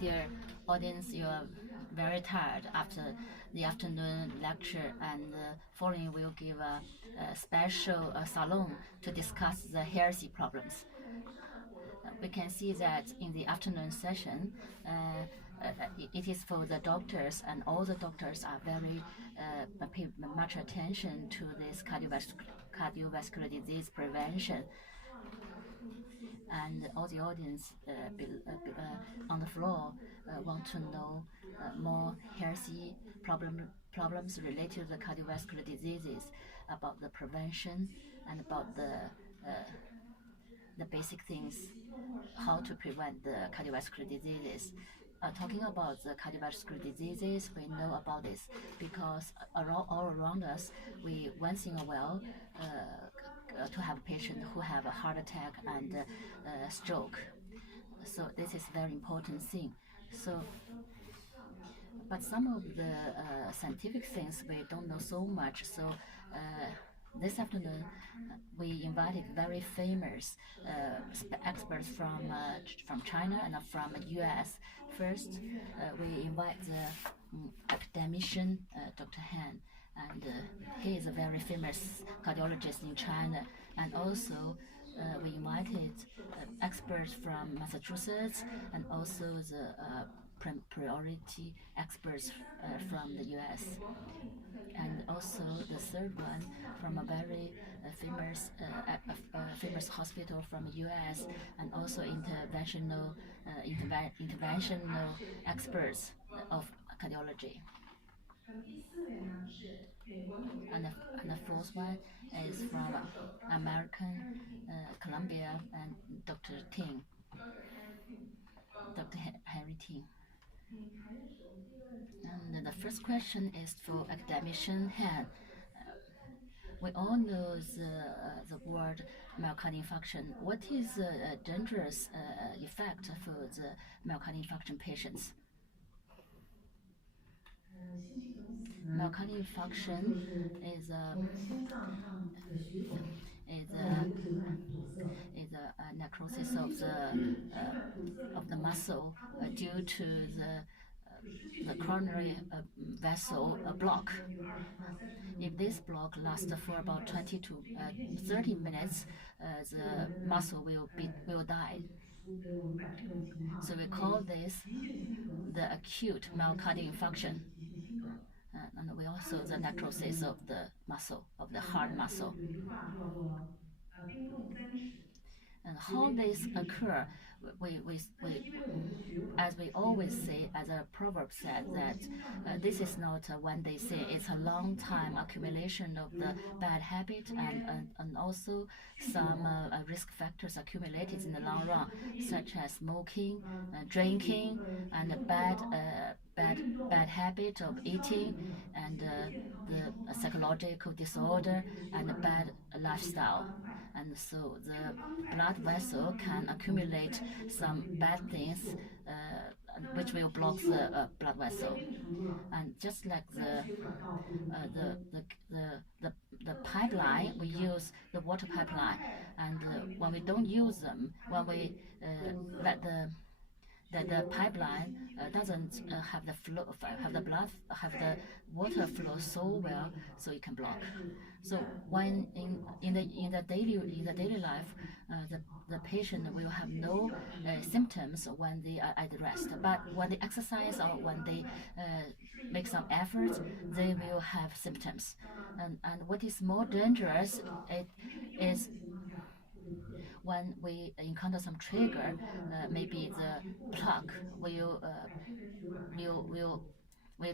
Dear audience, you are very tired after the afternoon lecture, and following will give a special salon to discuss the healthy problems. We can see that in the afternoon session, it is for the doctors, and all the doctors are very pay much attention to this cardiovascular disease prevention. And all the audience on the floor want to know more healthy problems related to the cardiovascular diseases, about the prevention and about the basic things, how to prevent the cardiovascular diseases. Talking about the cardiovascular diseases, we know about this because all around us, we once in a while to have a patient who have a heart attack and stroke. So this is very important thing. So, but some of the scientific things we don't know so much. So this afternoon, we invited very famous experts from China and from US. First, we invite the academician Dr. Han, and he is a very famous cardiologist in China. And also, we invited experts from Massachusetts, and also the priority experts from the US. And also the third one from a very famous hospital from the US, and also interventional experts of cardiology. And the fourth one is from American Columbia, and Dr. Ting, Dr. Harry Ting. And the first question is for academician Han. We all know the word myocardial infarction. What is a dangerous effect for the myocardial infarction patients? Myocardial infarction is a necrosis of the muscle due to the coronary vessel block. If this block lasts for about 20 to 30 minutes, the muscle will die. So we call this the acute myocardial infarction. And we also the necrosis of the muscle, of the heart muscle. And how this occur, as we always say, as a proverb said, that this is not a one-day thing. It's a long time accumulation of the bad habit, and also some risk factors accumulated in the long run, such as smoking, drinking, and a bad habit of eating, and the psychological disorder, and the bad lifestyle. And so the blood vessel can accumulate some bad things which will block the blood vessel. And just like the pipeline, we use the water pipeline, and when we don't use them, when we let the pipeline doesn't have the water flow so well, so it can block. So when in the daily life, the patient will have no symptoms when they are at rest, but when they exercise or when they make some efforts, they will have symptoms. And what is more dangerous is when we encounter some trigger, maybe the plaque will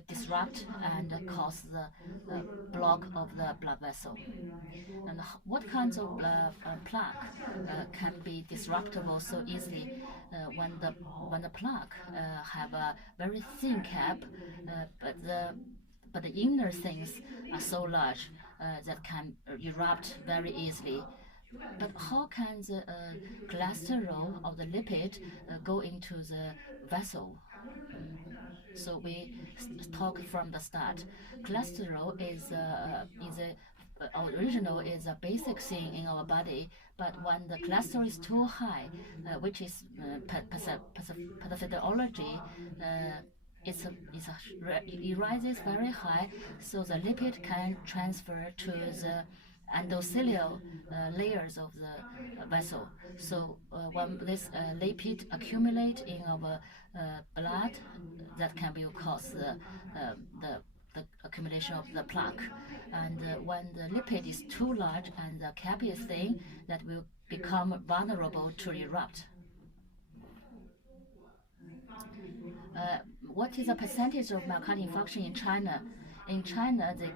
disrupt and cause the block of the blood vessel. And what kinds of plaque can be disruptible so easily? When the plaque have a very thin cap, but the inner things are so large that can erupt very easily. But how can the cholesterol or the lipid go into the vessel? So we talk from the start. Cholesterol is a original is a basic thing in our body, but when the cholesterol is too high, which is pathophysiology, it rises very high, so the lipid can transfer to the endothelial layers of the vessel. So when this lipid accumulate in our blood, that can be cause the accumulation of the plaque. And when the lipid is too large and the cap is thin, that will become vulnerable to erupt. What is the percentage of myocardial infarction in China? In China, the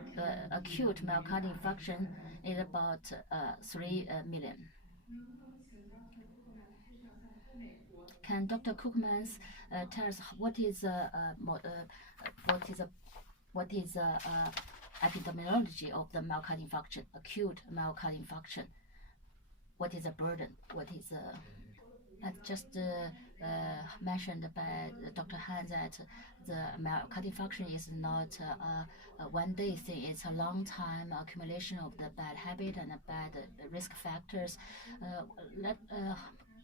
acute myocardial infarction is about 3 million. Can Dr. Cookmans tell us what is what is epidemiology of the myocardial infarction, acute myocardial infarction? What is the burden? What is as just mentioned by Dr. Han, that the myocardial infarction is not a one-day thing. It's a long time accumulation of the bad habit and the bad risk factors.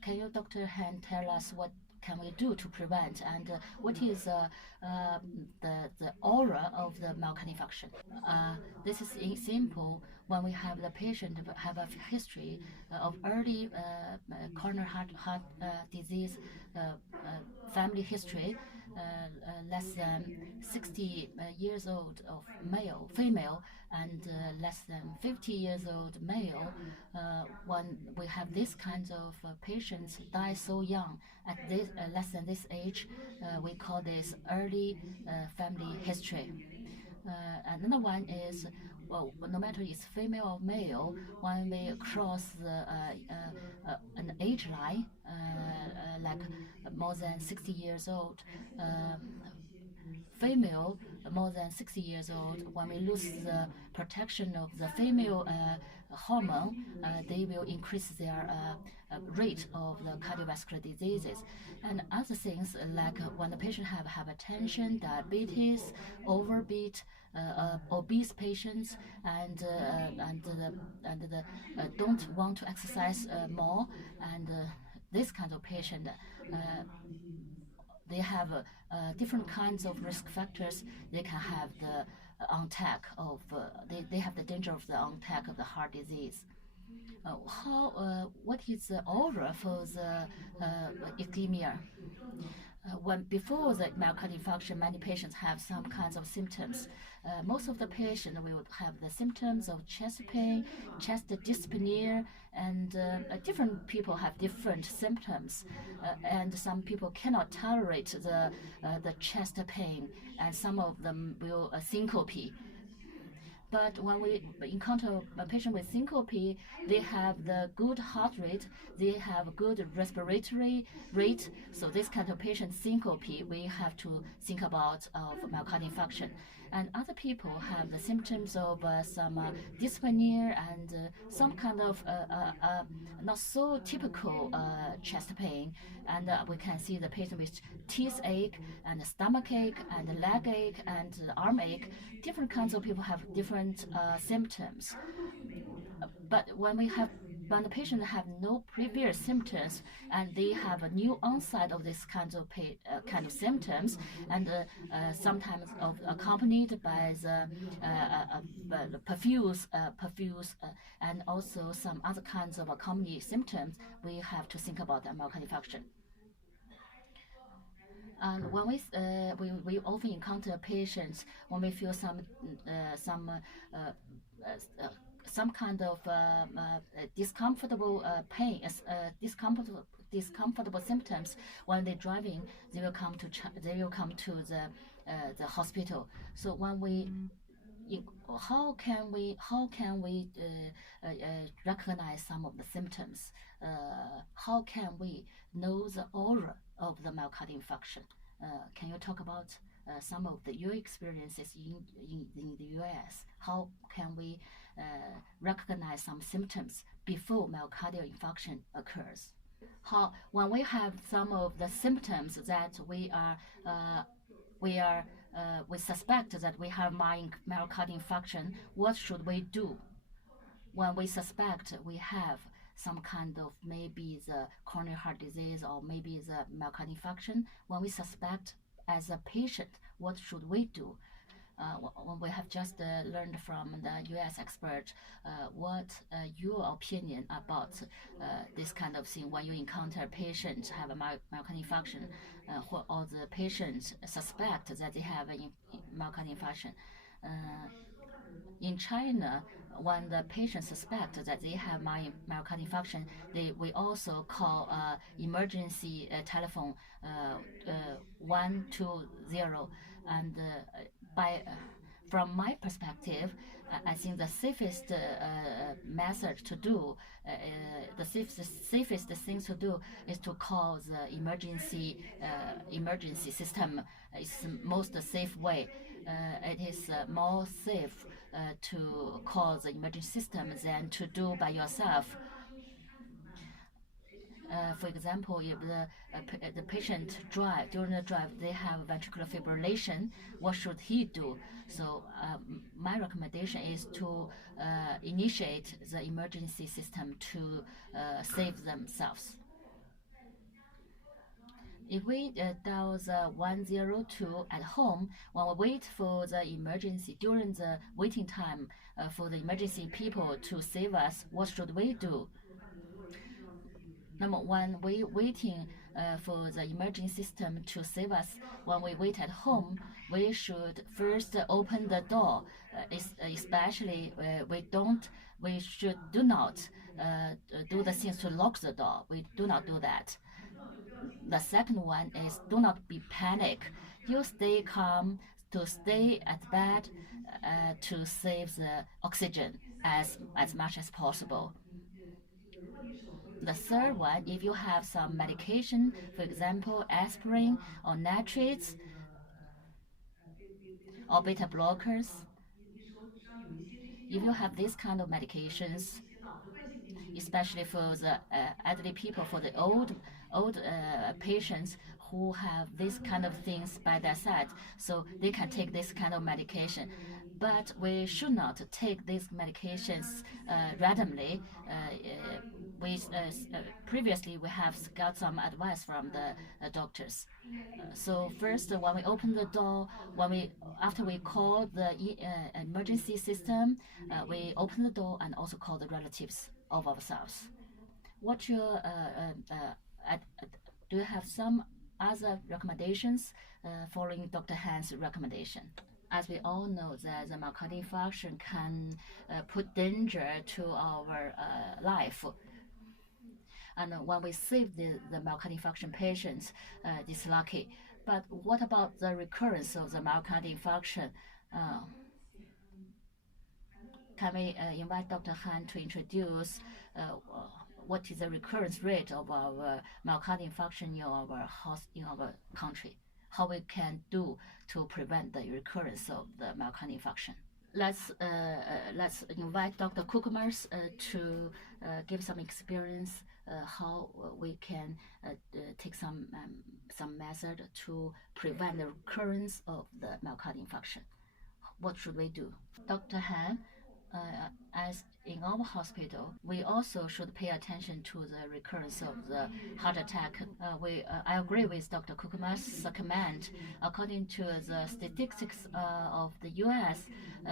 Can you, Dr. Han, tell us what can we do to prevent, and what is the aura of the myocardial infarction? This is simple. When we have the patient have a history of early coronary heart disease, family history, less than 60 years old of female, and less than 50 years old male, when we have this kind of patients die so young at this less than this age, we call this early family history. Another one is, well, no matter it's female or male, when we cross an age line, like more than 60 years old, female more than 60 years old, when we lose the protection of the female hormone, they will increase their rate of the cardiovascular diseases. And other things like when the patient have hypertension, diabetes, overweight, obese patients, and don't want to exercise more, and this kind of patient, they have different kinds of risk factors. They can have the they have the danger of the attack of the heart disease. What is the aura for the ischemia? When before the myocardial infarction, many patients have some kinds of symptoms. Most of the patients will have the symptoms of chest pain, chest dyspnea, and different people have different symptoms. And some people cannot tolerate the chest pain, and some of them will syncope. But when we encounter a patient with syncope, they have the good heart rate, they have good respiratory rate. So this kind of patient syncope, we have to think about myocardial infarction. And other people have the symptoms of some dyspnea and some kind of not so typical chest pain. And we can see the patient with teeth ache and stomach ache and leg ache and arm ache. Different kinds of people have different symptoms. But when the patient have no previous symptoms and they have a new onset of this kind of symptoms, and sometimes accompanied by the perfuse, and also some other kinds of accompanying symptoms, we have to think about the myocardial infarction. And when we often encounter patients when we feel some kind of discomfortable pain, discomfortable symptoms when they're driving, they will come to the hospital. So when how can we recognize some of the symptoms? How can we know the aura of the myocardial infarction? Can you talk about some of your experiences in the US? How can we recognize some symptoms before myocardial infarction occurs? When we have some of the symptoms that we suspect that we have myocardial infarction, what should we do? when we suspect we have some kind of maybe the coronary heart disease or maybe the myocardial infarction, when we suspect as a patient, what should we do? When we have just learned from the US expert, what your opinion about this kind of thing when you encounter a patient have a myocardial infarction, or the patient suspect that they have a myocardial infarction? In China, when the patient suspect that they have myocardial infarction, we also call emergency telephone 120. And by from my perspective, I think the safest method to do, the safest thing to do is to call the emergency system. It's the most safe way. It is more safe to call the emergency system than to do by yourself. For example, if the patient drive during the drive, they have ventricular fibrillation, what should he do? So my recommendation is to initiate the emergency system to save themselves. If we dial the 102 at home, when we wait for the emergency, during the waiting time for the emergency people to save us, what should we do? Number one, we waiting for the emergency system to save us. When we wait at home, we should first open the door. Especially we should do not do the things to lock the door. We do not do that. The second one is do not be panic. You stay calm, to stay at bed, to save the oxygen as much as possible. The third one, if you have some medication, for example, aspirin or nitrates or beta blockers, if you have these kind of medications, especially for the elderly people, for the old patients who have these kind of things by their side, so they can take this kind of medication. But we should not take these medications randomly. Previously we have got some advice from the doctors. So first, when we open the door, after we call the emergency system, we open the door and also call the relatives of ourselves. What your do you have some other recommendations following Dr. Han's recommendation? As we all know, that the myocardial infarction can put danger to our life. And when we save the myocardial infarction patients, it's lucky. But what about the recurrence of the myocardial infarction? Can we invite Dr. Han to introduce what is the recurrence rate of our myocardial infarction in our country? How we can do to prevent the recurrence of the myocardial infarction? Let's invite Dr. Kookmans to give some experience how we can take some method to prevent the recurrence of the myocardial infarction. What should we do? Dr. Han, as in our hospital, we also should pay attention to the recurrence of the heart attack. I agree with Dr. Kookmans' comment. According to the statistics of the US,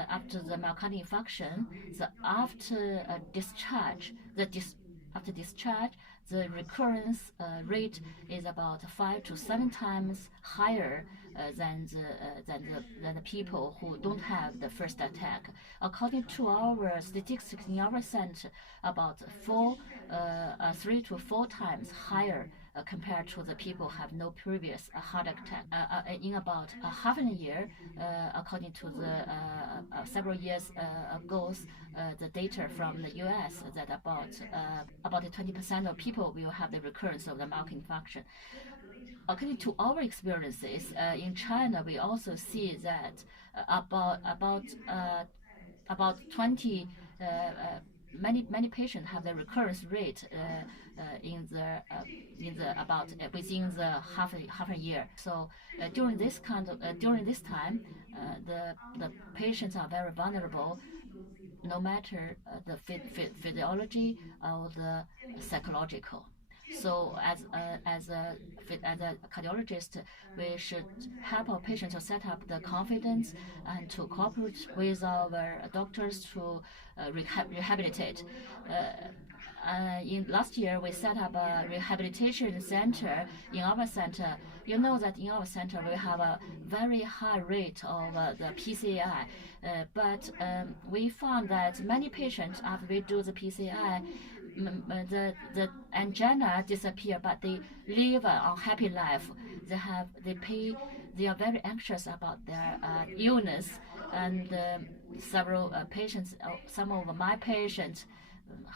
after the myocardial infarction, after discharge, the recurrence rate is about 5 to 7 times higher than the people who don't have the first attack. According to our statistics in our center, about 3 to 4 times higher compared to the people who have no previous heart attack. In about half a year, according to the several years ago, the data from the US, that about 20% of people will have the recurrence of the myocardial infarction. According to our experiences in China, we also see that about 20 many patients have the recurrence rate within the half a year. So during this time, the patients are very vulnerable. no matter the physiology or the psychological. So as a cardiologist, we should help our patients to set up the confidence and to cooperate with our doctors to rehabilitate. In last year, we set up a rehabilitation center in our center. You know that in our center we have a very high rate of the PCI, but we found that many patients after we do the PCI, the angina disappear, but they live an unhappy life. They are very anxious about their illness, and several patients, some of my patients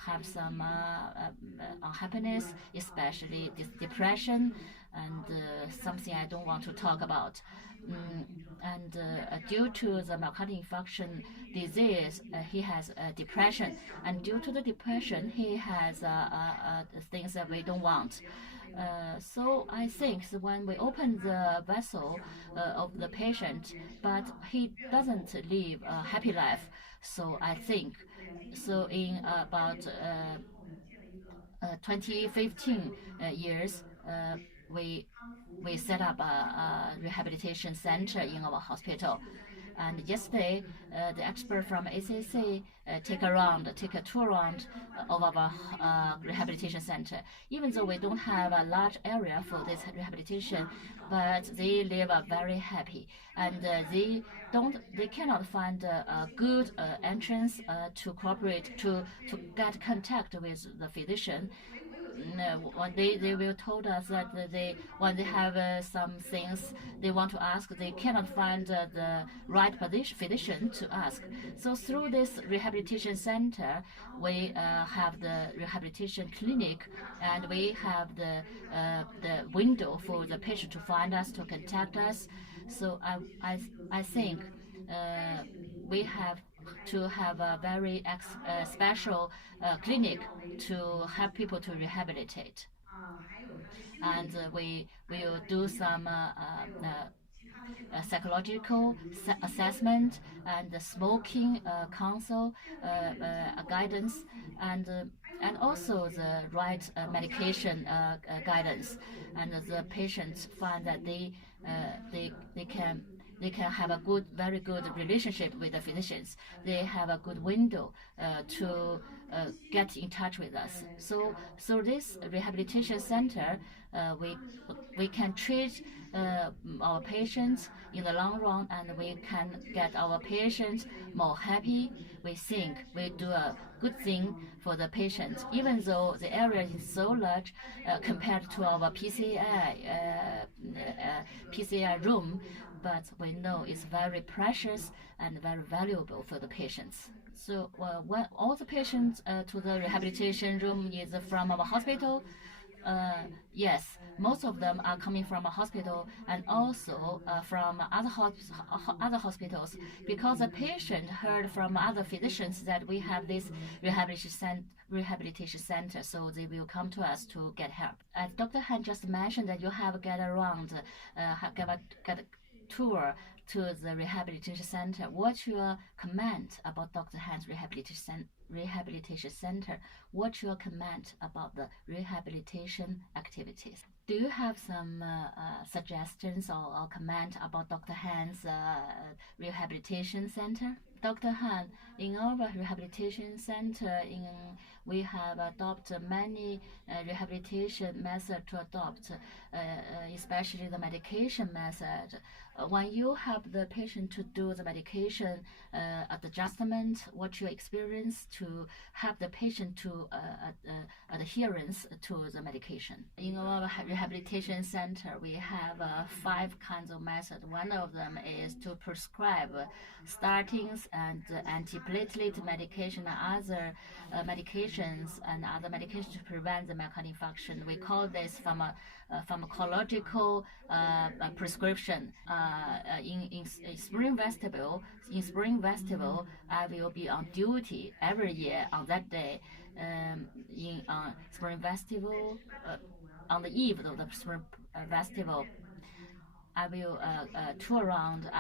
have some unhappiness, especially depression, and something I don't want to talk about. And due to the myocardial infarction disease, he has depression, and due to the depression, he has things that we don't want. So I think that when we open the vessel of the patient, but he doesn't live a happy life. So I think so in about 2015 years, we we set up a rehabilitation center in our hospital. And yesterday, the expert from ACC take a tour around of our rehabilitation center. Even though we don't have a large area for this rehabilitation, but they live very happy, and they cannot find a good entrance to cooperate to get contact with the physician. No, one day they will told us that when they have some things they want to ask, they cannot find the right physician to ask. So through this rehabilitation center, we have the rehabilitation clinic, and we have the window for the patient to find us, to contact us. So I think we have to have a very special clinic to help people to rehabilitate. And we will do some psychological assessment and the smoking counsel guidance, and also the right medication guidance. And the patients find that they can have a very good relationship with the physicians. They have a good window to get in touch with us. So this rehabilitation center, we can treat our patients in the long run, and we can get our patients more happy. We think we do a good thing for the patients, even though the area is so large compared to our PCI room, but we know it's very precious and very valuable for the patients. So when all the patients to the rehabilitation room is from our hospital, yes, most of them are coming from a hospital, and also from other hospitals, because the patient heard from other physicians that we have this rehabilitation center, so they will come to us to get help. As Dr. Han just mentioned, that you have get around, get a tour to the rehabilitation center. What's your comment about Dr. Han's rehabilitation center? What's your comment about the rehabilitation activities? Do you have some suggestions or comment about Dr. Han's rehabilitation center? Dr. Han, in our rehabilitation center, we have adopted many rehabilitation methods to adopt, especially the medication method. When you help the patient to do the medication adjustment, what you experience to help the patient to adherence to the medication. In our rehabilitation center, we have 5 kinds of methods. One of them is to prescribe statins and antiplatelet medication and other medications to prevent the myocardial infarction. We call this pharmacological prescription. In Spring Festival, I will be on duty every year on that day. In Spring Festival, on the eve of the Spring Festival, I will tour around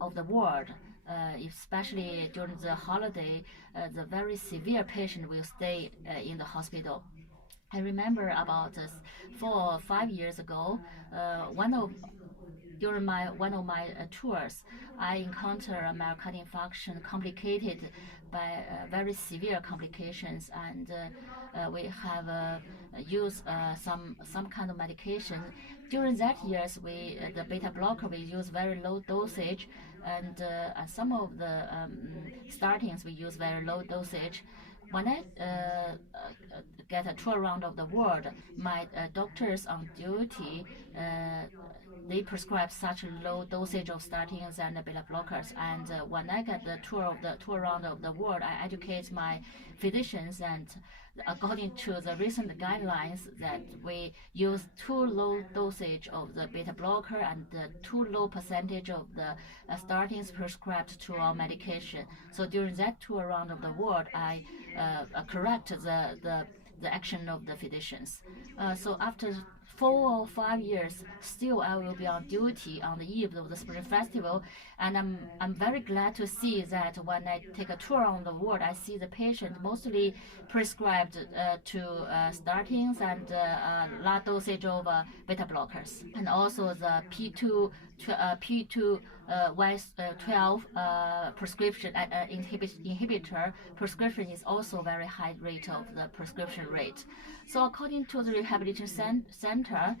of the world especially during the holiday, the very severe patient will stay in the hospital. I remember about 4 or 5 years ago, one of during one of my tours, I encountered a myocardial infarction complicated by very severe complications, and we have used some kind of medication. During that years, we the beta blocker we use very low dosage, and some of the startings we use very low dosage. When I get a tour around of the world, my doctors on duty they prescribe such low dosage of statins and beta blockers. And when I get the tour around of the world, I educate my physicians, and according to the recent guidelines, that we use too low dosage of the beta blocker and too low percentage of the statins prescribed to our medication. So during that tour around of the world, I correct the action of the physicians. So after 4 or 5 years, still I will be on duty on the eve of the Spring Festival, and I'm very glad to see that when I take a tour on the world, I see the patient mostly prescribed to statins and low dosage of beta blockers, and also the P2 Y12 prescription inhibitor prescription is also very high rate of the prescription rate. So according to the rehabilitation center,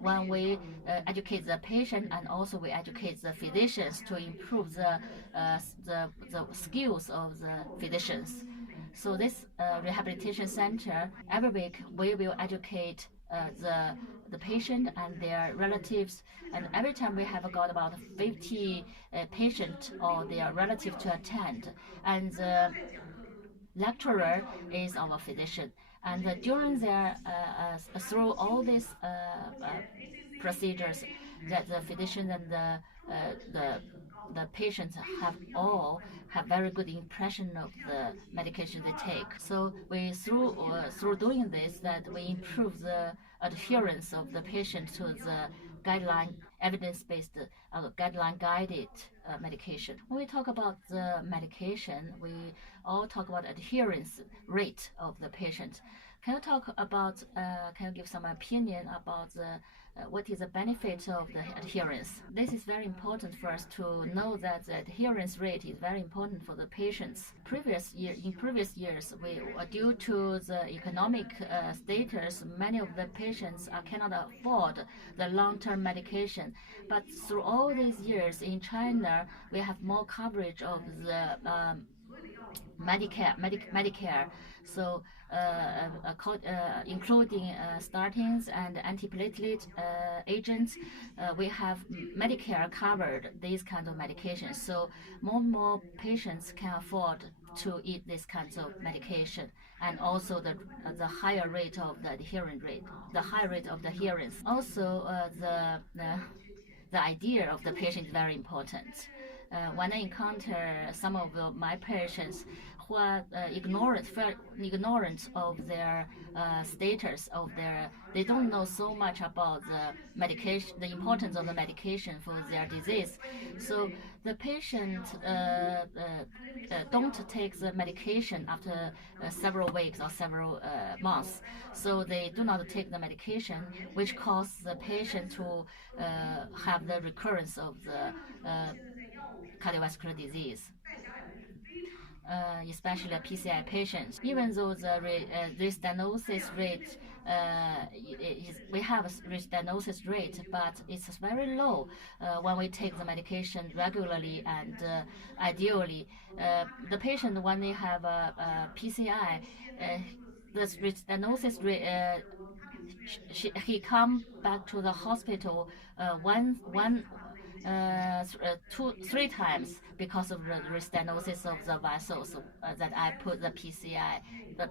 when we educate the patient, and also we educate the physicians to improve the skills of the physicians. So this rehabilitation center, every week we will educate the patient and their relatives, and every time we have got about 50 patients or their relative to attend, and the lecturer is our physician. And during their through all these procedures, that the physician and the patients have very good impression of the medication they take. So we through doing this, that we improve the adherence of the patient to the guideline evidence-based guideline guided medication. When we talk about the medication, we all talk about adherence rate of the patient. Can you give some opinion about what is the benefit of the adherence? This is very important for us to know that the adherence rate is very important for the patients. In previous years, due to the economic status, many of the patients cannot afford the long-term medication. But through all these years in China, we have more coverage of the Medicare. So including statins and antiplatelet agents, we have Medicare covered these kinds of medications. So more and more patients can afford to eat these kinds of medication, and also the higher rate of the high rate of the adherence. Also, the idea of the patient is very important. When I encounter some of my patients who are ignorant of their status of they don't know so much about the medication, the importance of the medication for their disease. So the patient don't take the medication after several weeks or several months. So they do not take the medication, which causes the patient to have the recurrence of the cardiovascular disease. Especially PCI patients. Even though the restenosis rate we have a restenosis rate, but it's very low when we take the medication regularly, and ideally, the patient when they have a PCI, the restenosis rate. He come back to the hospital three times because of the restenosis of the vessels that I put the PCI,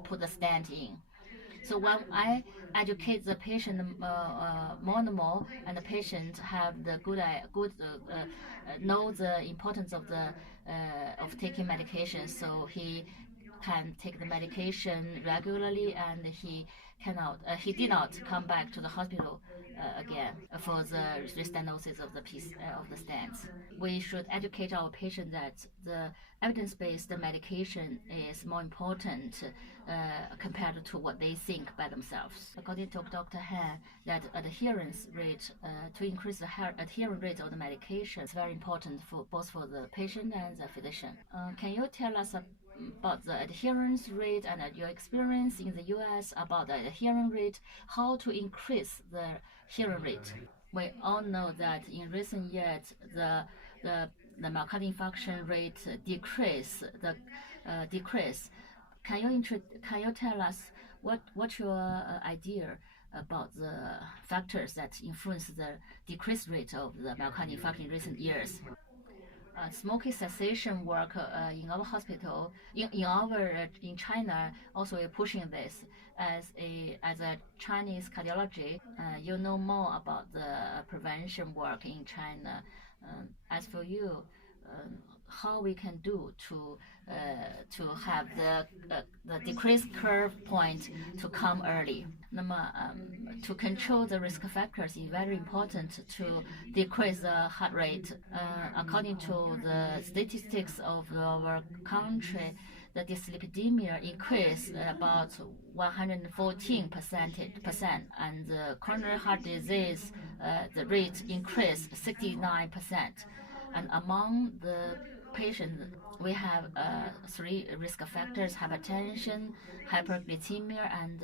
put the stent in. So when I educate the patient more and more, and the patient have the know the importance of taking medication, so he can take the medication regularly, and he did not come back to the hospital again for the restenosis of the stents. We should educate our patients that the evidence-based medication is more important compared to what they think by themselves. According to Dr. Han, that adherence rate to increase the adherence rate of the medication is very important for both for the patient and the physician. Can you tell us about the adherence rate and your experience in the U.S. about the adherence rate, how to increase the adherence rate? We all know that in recent years the myocardial infarction rate decrease. Can you tell us what's your idea about the factors that influence the decrease rate of the myocardial infarction in recent years? Smoking cessation work in our hospital, in China, also we're pushing this as a Chinese cardiology. You know more about the prevention work in China. As for you, how we can do have the decrease curve point to come early. To control the risk factors is very important to decrease the heart rate. According to the statistics of our country, the dyslipidemia increased about 114%, and the coronary heart disease the rate increased 69%. And among the patients, we have three risk factors: hypertension, hyperglycemia, and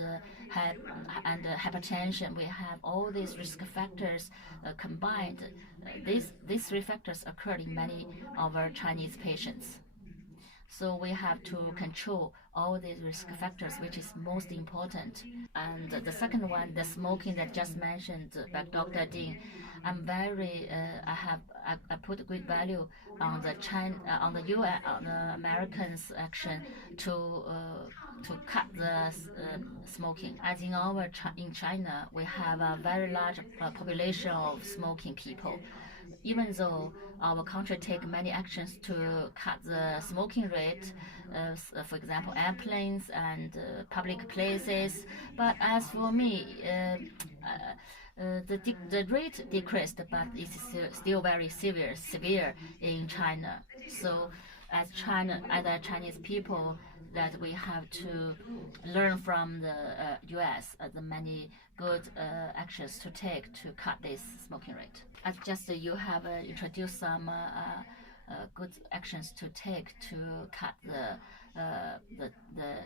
hypertension. We have all these risk factors combined. These three factors occur in many of our Chinese patients. So we have to control all these risk factors, which is most important. And the second one, the smoking that just mentioned by Dr. Ding, I put great value on the US, on the Americans' action to cut the smoking. As in China, we have a very large population of smoking people. Even though our country take many actions to cut the smoking rate, for example, airplanes and public places. But as for me, the rate decreased, but it's still very severe in China. So as Chinese people, that we have to learn from the U.S. The many good actions to take to cut this smoking rate. As just you have introduced some good actions to take to cut the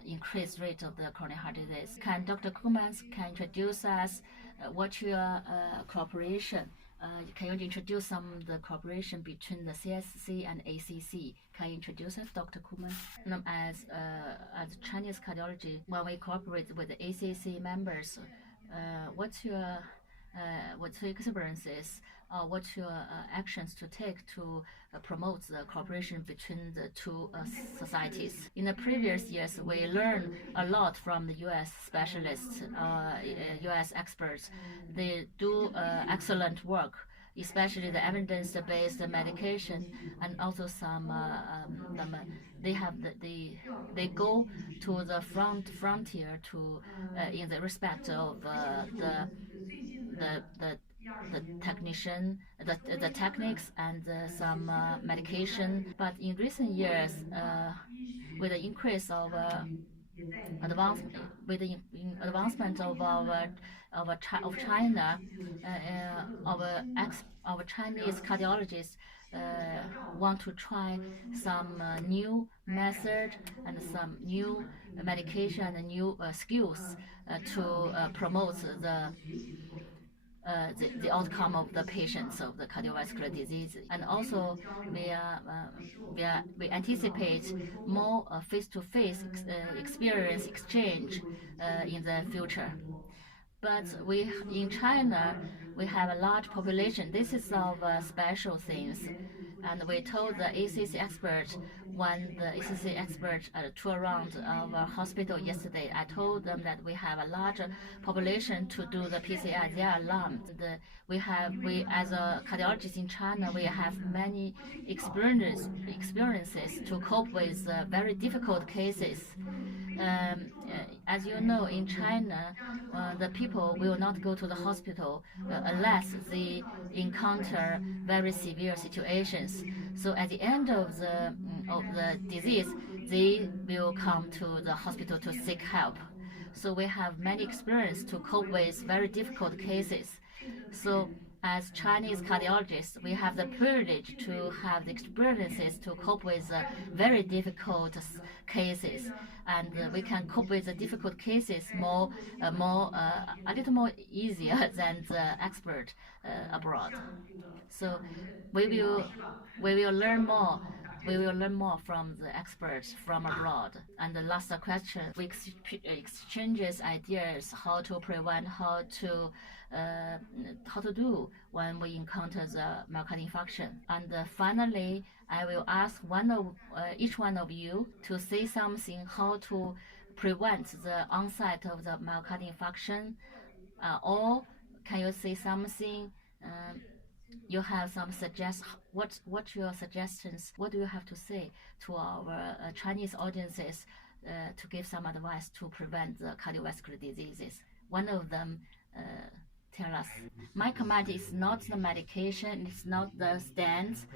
increased rate of the coronary heart disease. Can Dr. Kumans can introduce us what your cooperation? Can you introduce some of the cooperation between the CSC and ACC? Can you introduce us, Dr. Kuman? As Chinese cardiology, when we cooperate with the ACC members, what's your experiences? What's your actions to take to promote the cooperation between the two societies? In the previous years, we learned a lot from the U.S. specialists, U.S. experts. They do excellent work, especially the evidence-based medication, and also they go to the frontier to in the respect of the techniques and some medication. But in recent years, with the increase of advancement of China, our Chinese cardiologists want to try some new method and some new medication and new skills to promote the outcome of the patients of the cardiovascular disease. And also we anticipate more face-to-face experience exchange in the future. But in China, we have a large population. This is of special things. And we told the ACC expert, when the ACC expert tour around our hospital yesterday, I told them that we have a large population to do the PCR. They are alarmed. We as a cardiologist in China, we have many experiences to cope with very difficult cases. As you know, in China, the people will not go to the hospital unless they encounter very severe situations. So at the end of the disease, they will come to the hospital to seek help. So we have many experience to cope with very difficult cases. So as Chinese cardiologists, we have the privilege to have the experiences to cope with very difficult cases, and we can cope with the difficult cases a little more easier than the expert abroad. So we will we will learn more. We will learn more from the experts from abroad. And the last question, we exchanges ideas how to prevent, how to do when we encounter the myocardial infarction. And finally, I will ask each one of you to say something how to prevent the onset of the myocardial infarction, or can you say something? You have some what your suggestions? What do you have to say to our Chinese audiences to give some advice to prevent the cardiovascular diseases? One of them tell us. My comment is not the medication, it's not the stents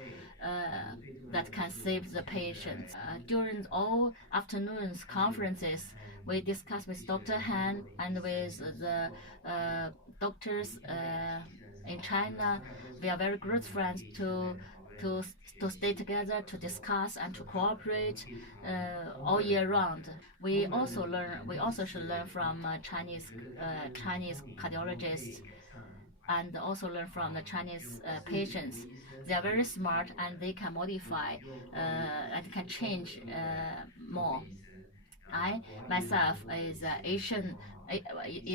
that can save the patient. During all afternoons conferences, we discussed with Dr. Han and with the doctors in China. We are very good friends to stay together, to discuss and to cooperate all year round. We also should learn from Chinese cardiologists and also learn from the Chinese patients. They are very smart and they can modify and can change more. I myself is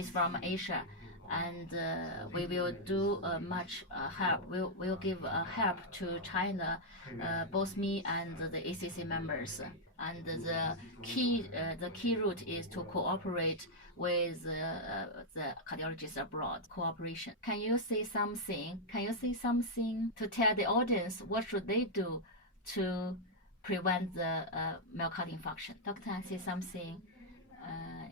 from Asia, and we will do much help. We'll give help to China, both me and the ACC members. And the key route is to cooperate with the cardiologists abroad. Cooperation. Can you say something? Can you say something to tell the audience what should they do to prevent the myocardial infarction? Doctor, say something.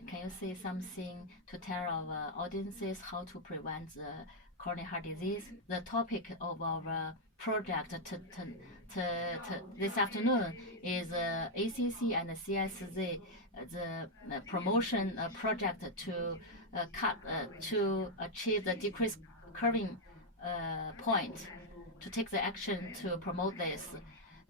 Can you say something to tell our audiences how to prevent the coronary heart disease? The topic of our project this afternoon is ACC and CSZ, the promotion project to achieve the decreased curving point, to take the action to promote this.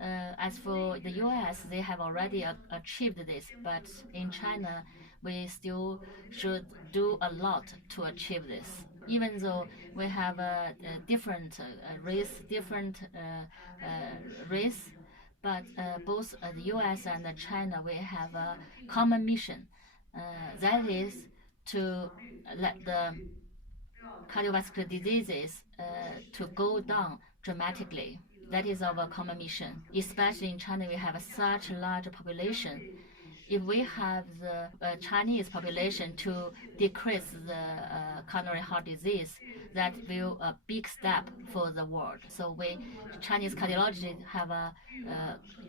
As for the US, they have already achieved this, but in China, we still should do a lot to achieve this. Even though we have a different race, but both the US and China, we have a common mission. That is to let the cardiovascular diseases to go down dramatically. That is our common mission. Especially in China, we have such a large population. If we have the Chinese population to decrease the coronary heart disease, that will a big step for the world. So we Chinese cardiologists have a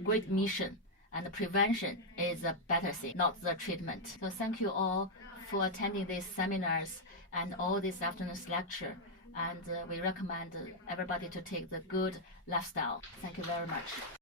great mission, and the prevention is a better thing, not the treatment. So thank you all for attending these seminars and all this afternoon's lecture. And we recommend everybody to take the good lifestyle. Thank you very much.